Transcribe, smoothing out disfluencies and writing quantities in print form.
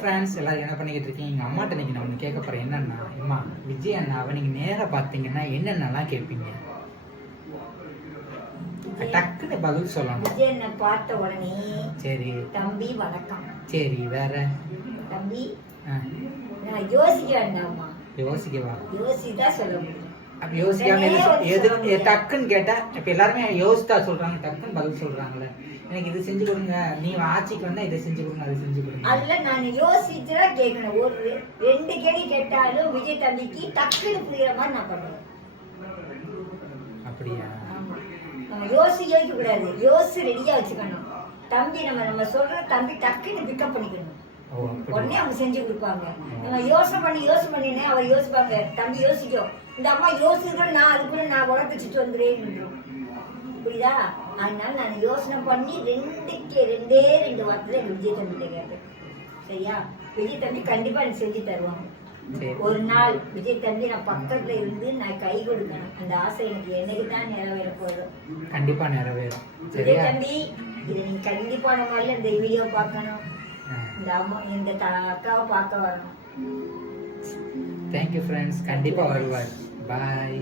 Friends, எல்லாரும் என்ன பண்ணிக்கிட்டு இருக்கீங்க? எங்கள் அம்மாட்ட இன்னைக்கு நான் ஒன்று கேட்க போகிறேன். என்னன்னா, அம்மா விஜய் அண்ணாவை நீங்கள் நேராக பார்த்தீங்கன்னா என்னென்னலாம் கேட்பீங்க? டக்குன்னு பதில் சொல்லணும். விஜய் அண்ணா பார்த்த உடனே சரி தம்பி வணக்கம். சரி, வேற? தம்பி நான் யோசிக்க வேண்டாமா? யோசிக்கவா? யோசிதான் சொல்ல முடியும். அப்ப யோசிக்காம எது டக்குன்னு கேட்டா இப்ப எல்லாருமே யோசித்தா சொல்றாங்க, டக்குன்னு பதில் சொல்றாங்கல்ல. எனக்கு இது செஞ்சு கொடுங்க, நீ ஆட்சிக்கு வந்தா இதை செஞ்சு கொடுங்க, அதை செஞ்சு கொடுங்க. அதுல நான் யோசிச்சுதான் கேட்கணும். ஒரு 2 கேள்வி கேட்டாலும் விஜய் தம்பிக்கு டக்குன்னு புரியுற மாதிரி நான் பண்ணுவேன். அப்படியா? நம்ம யோசிக்க கூடாது, யோசி ரெடியா வச்சுக்கணும். தம்பி நம்ம சொல்ற தம்பி டக்குன்னு பிக்கப் பண்ணிக்கணும். உடனே அவங்க செஞ்சு கொடுப்பாங்க. நம்ம யோசனை பண்ணினே அவர் யோசிப்பாங்க. தம்பி யோசிக்கும், இந்த அம்மா யோசிக்கிறோம், நான் அதுக்குள்ள நான் உடப்பிச்சுட்டு வந்துடுறேன். புரியுதா? அதனால நான் யோசனை பண்ணி 2 வாரத்துல எங்க விஜய் தம்பி கேட்டேன். சரியா? விஜய் தம்பி கண்டிப்பா எனக்கு செஞ்சு தருவாங்க. ஒரு நாள் விஜய் தம்பி நான் பக்கத்துல இருந்து நான் கை கொடுக்கணும். அந்த ஆசை எனக்கு என்னைக்கு தான் நிறைவேற போதும். கண்டிப்பா நிறைவேறும். விஜய் தம்பி, இதை நீங்க கண்டிப்பா மாதிரி இந்த வீடியோ பார்க்கணும். இந்த அம்மா இந்த அக்காவை பார்க்க வரணும். தேங்க்யூ ஃப்ரெண்ட்ஸ், கண்டிப்பா வருவார். பாய்.